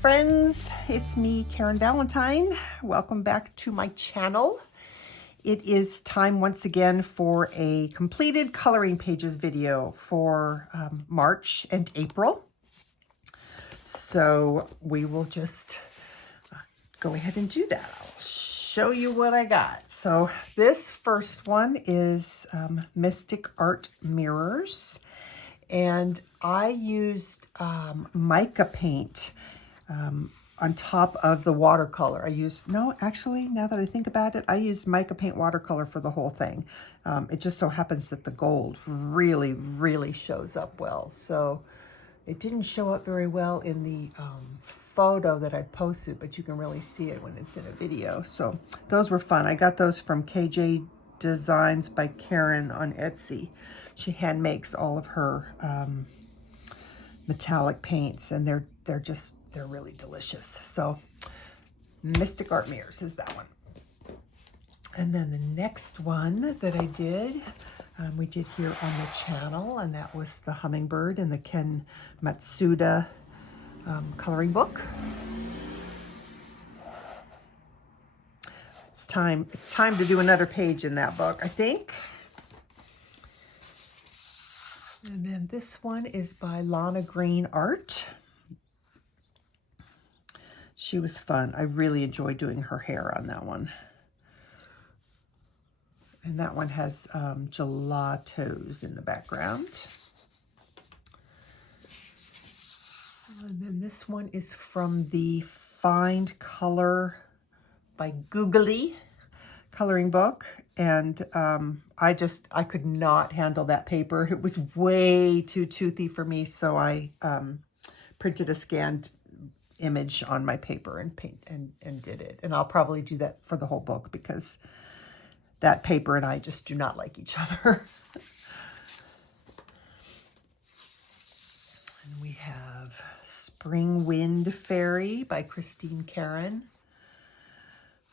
friends, it's me, Karen Valentine. Welcome back to my channel. It is time once again for a completed coloring pages video for March and April. So we will just go ahead and do that. I'll show you what I got. So this first one is Mystic Art Mirrors. And I used mica paint on top of the watercolor. Actually, now that I think about it, I used mica paint watercolor for the whole thing. It just so happens that the gold really, really shows up well. So it didn't show up very well in the photo that I posted, but you can really see it when it's in a video. So those were fun. I got those from KJ Designs by Karen on Etsy. She hand makes all of her metallic paints, and they're really delicious. So Mystic Art Mirrors is that one. And then the next one that I did, we did here on the channel, and that was the Hummingbird in the Ken Matsuda coloring book. It's time to do another page in that book, I think. And then this one is by Lana Green Art. She was fun. I really enjoyed doing her hair on that one. And that one has gelatos in the background. And then this one is from the Find Color by Googly coloring book. And I could not handle that paper. It was way too toothy for me, so I printed a scanned image on my paper and did it. And I'll probably do that for the whole book because that paper and I just do not like each other. And we have Spring Wind Fairy by Christine Karen.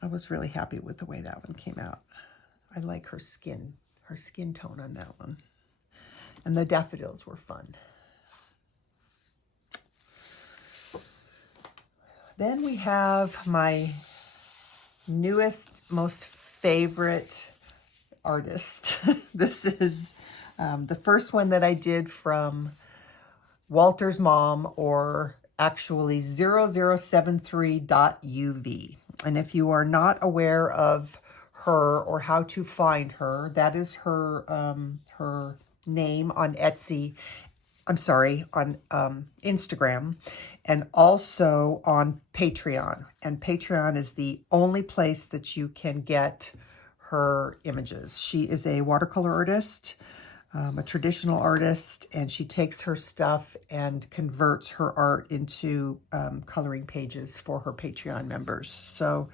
I was really happy with the way that one came out. I like her skin tone on that one. And the daffodils were fun. Then we have my newest, most favorite artist. This is the first one that I did from Walter's Mom, or actually 0073.uv. And if you are not aware of her or how to find her, that is her her name on Etsy. I'm sorry, on Instagram, and also on Patreon. And Patreon is the only place that you can get her images. She is a watercolor artist, a traditional artist, and she takes her stuff and converts her art into coloring pages for her Patreon members. So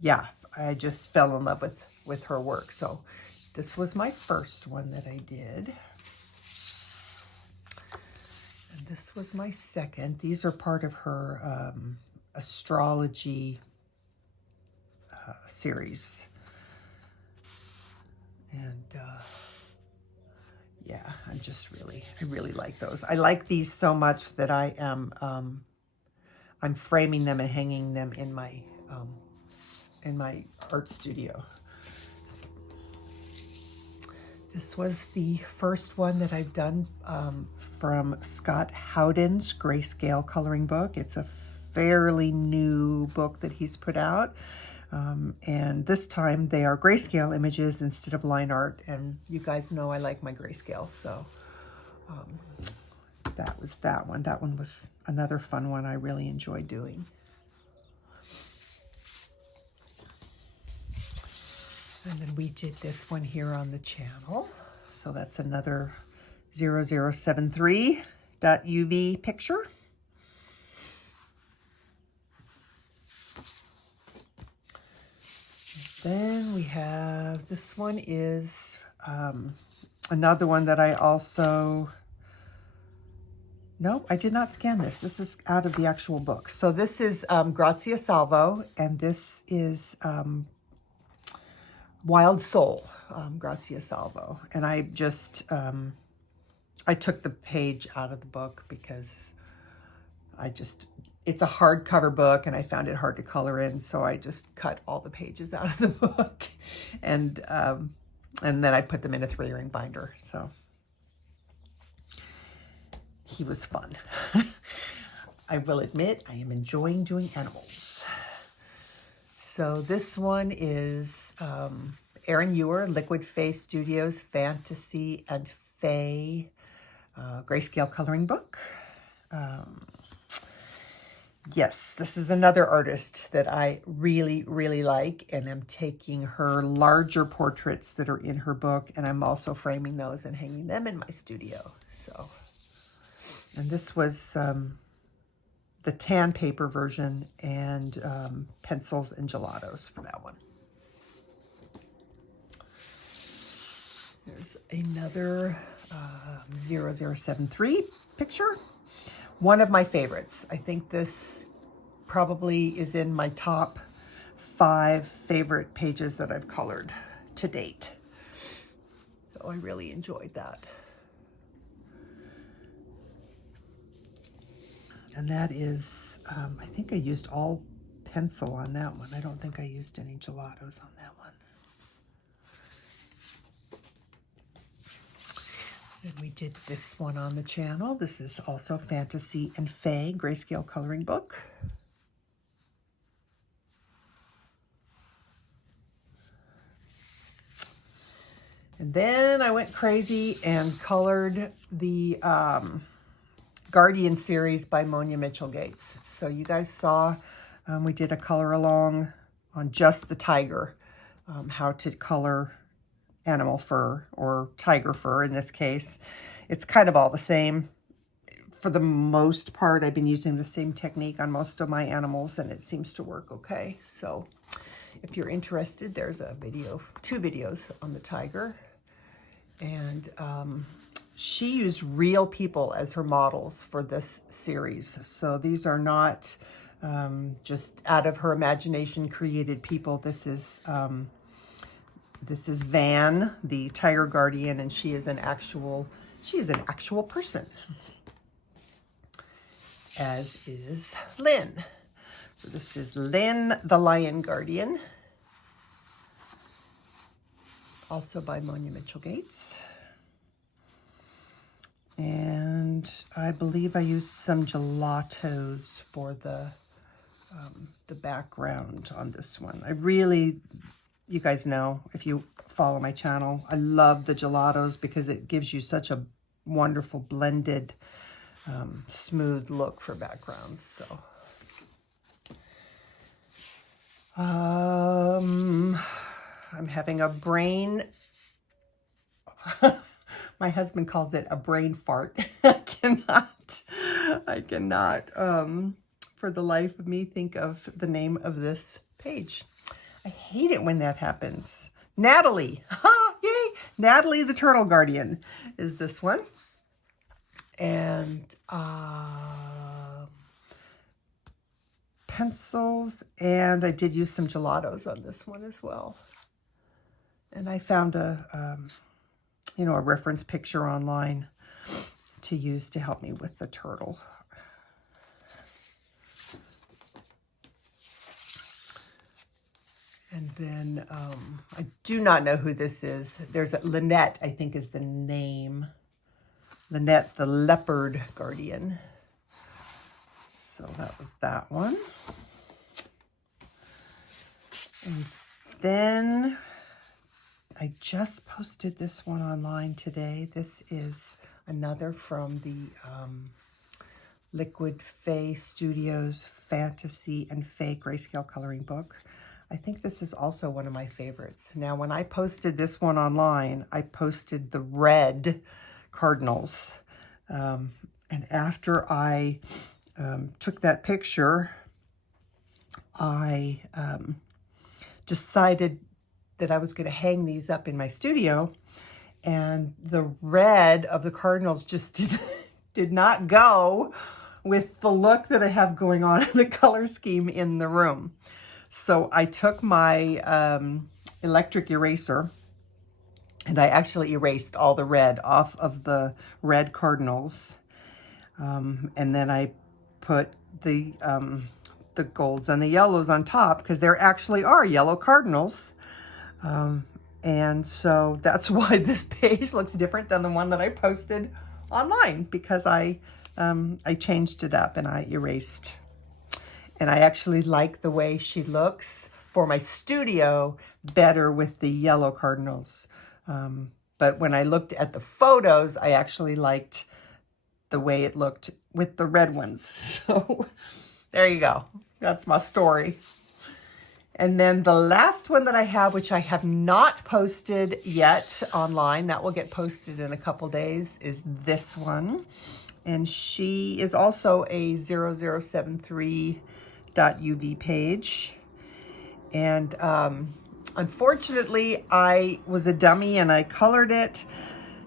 yeah, I just fell in love with her work. So this was my first one that I did. And this was my second. These are part of her astrology series. And yeah, I really like those. I like these so much that I am I'm framing them and hanging them in my art studio. This was the first one that I've done from Scott Howden's Grayscale coloring book. It's a fairly new book that he's put out. And this time they are grayscale images instead of line art. And you guys know I like my grayscale, so that was that one. That one was another fun one I really enjoyed doing. And then we did this one here on the channel. So that's another 0073.uv picture. Then we have, this one is another one that I also, nope, I did not scan this. This is out of the actual book. So this is Grazia Salvo, and this is Wild Soul, Grazia Salvo. And I just, I took the page out of the book because it's a hardcover book and I found it hard to color in, so I just cut all the pages out of the book and then I put them in a 3-ring binder. So he was fun. I will admit I am enjoying doing animals. So this one is Aaron Ewer, Liquid Fae Studios Fantasy and Fae Grayscale coloring book. Yes, this is another artist that I really, really like, and I'm taking her larger portraits that are in her book, and I'm also framing those and hanging them in my studio. So, and this was the tan paper version and pencils and gelatos for that one. There's another 0073 picture. One of my favorites. I think this probably is in my top 5 favorite pages that I've colored to date. So I really enjoyed that. And that is, I think I used all pencil on that one. I don't think I used any gelatos on that one. And we did this one on the channel. This is also Fantasy and Fae Grayscale coloring book. And then I went crazy and colored the Guardian series by Monia Mitchell Gates. So you guys saw we did a color along on just the tiger, how to color animal fur or tiger fur in this case. It's kind of all the same. For the most part, I've been using the same technique on most of my animals and it seems to work okay. So if you're interested, there's a video, 2 videos on the tiger. And she used real people as her models for this series. So these are not just out of her imagination created people. This is Van, the tiger guardian, and she is an actual person, as is Lynn. So this is Lynn, the lion guardian, also by Monia Mitchell Gates. And I believe I used some gelatos for the background on this one. You guys know, if you follow my channel, I love the gelatos because it gives you such a wonderful blended, smooth look for backgrounds. So, I'm having a brain, my husband calls it a brain fart. I cannot, for the life of me, think of the name of this page. I hate it when that happens. Natalie, yay! Natalie the Turtle Guardian is this one. And pencils, and I did use some gelatos on this one as well. And I found a reference picture online to use to help me with the turtle. And then I do not know who this is. There's Lynette, I think is the name. Lynette, the leopard guardian. So that was that one. And then I just posted this one online today. This is another from the Liquid Fae Studios Fantasy and Fae Grayscale coloring book. I think this is also one of my favorites. Now, when I posted this one online, I posted the red Cardinals. And after I took that picture, I decided that I was going to hang these up in my studio. And the red of the Cardinals just did not go with the look that I have going on in the color scheme in the room. So I took my electric eraser and I actually erased all the red off of the red Cardinals. And then I put the golds and the yellows on top, because there actually are yellow cardinals. And so that's why this page looks different than the one that I posted online, because I changed it up and I erased. And I actually like the way she looks for my studio better with the yellow cardinals. But when I looked at the photos, I actually liked the way it looked with the red ones. So there you go. That's my story. And then the last one that I have, which I have not posted yet online, that will get posted in a couple days, is this one. And she is also a 0073.uv page. And unfortunately, I was a dummy and I colored it,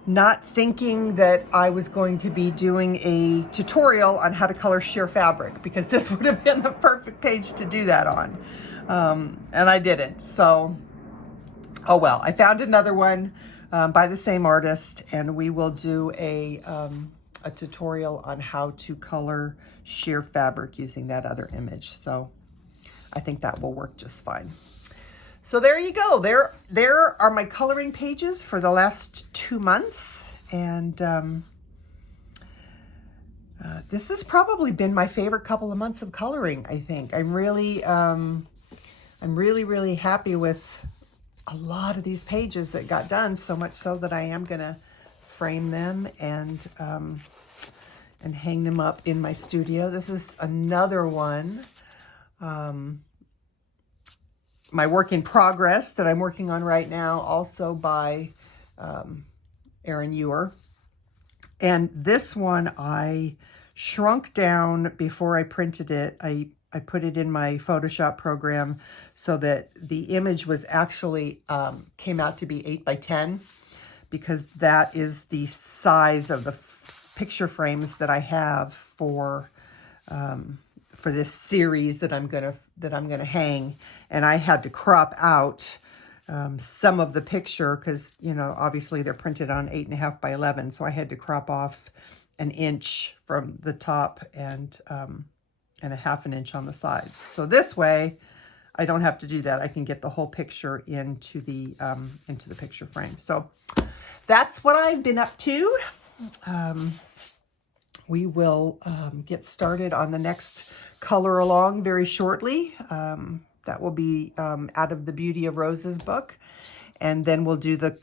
not thinking that I was going to be doing a tutorial on how to color sheer fabric, because this would have been the perfect page to do that on. And I didn't. So, oh well, I found another one by the same artist, and we will do a tutorial on how to color sheer fabric using that other image. So I think that will work just fine. So there you go. There are my coloring pages for the last 2 months. And this has probably been my favorite couple of months of coloring, I think. I'm really happy with a lot of these pages that got done, so much so that I am gonna frame them and hang them up in my studio. This is another one, my work in progress that I'm working on right now, also by Erin Ewer. And this one I shrunk down before I printed it. I put it in my Photoshop program so that the image was actually, came out to be 8x10, because that is the size of the picture frames that I have for this series that I'm gonna hang. And I had to crop out some of the picture, because, you know, obviously they're printed on 8.5 by 11. So I had to crop off 1 inch from the top and 1/2 inch on the sides. So this way I don't have to do that. I can get the whole picture into the picture frame. So that's what I've been up to. We will get started on the next color along very shortly. That will be out of the Beauty of Roses book. And then we'll do the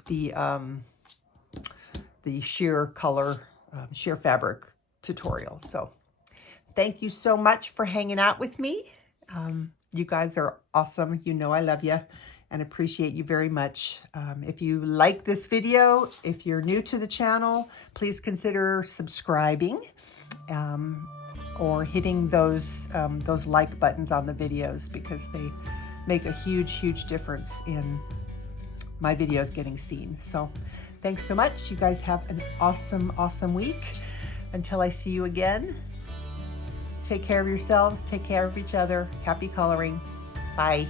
sheer color, sheer fabric tutorial. So thank you so much for hanging out with me. You guys are awesome. You know I love you and appreciate you very much. If you like this video, if you're new to the channel, please consider subscribing or hitting those like buttons on the videos, because they make a huge, huge difference in my videos getting seen. So thanks so much. You guys have an awesome, awesome week. Until I see you again, take care of yourselves, take care of each other. Happy coloring. Bye.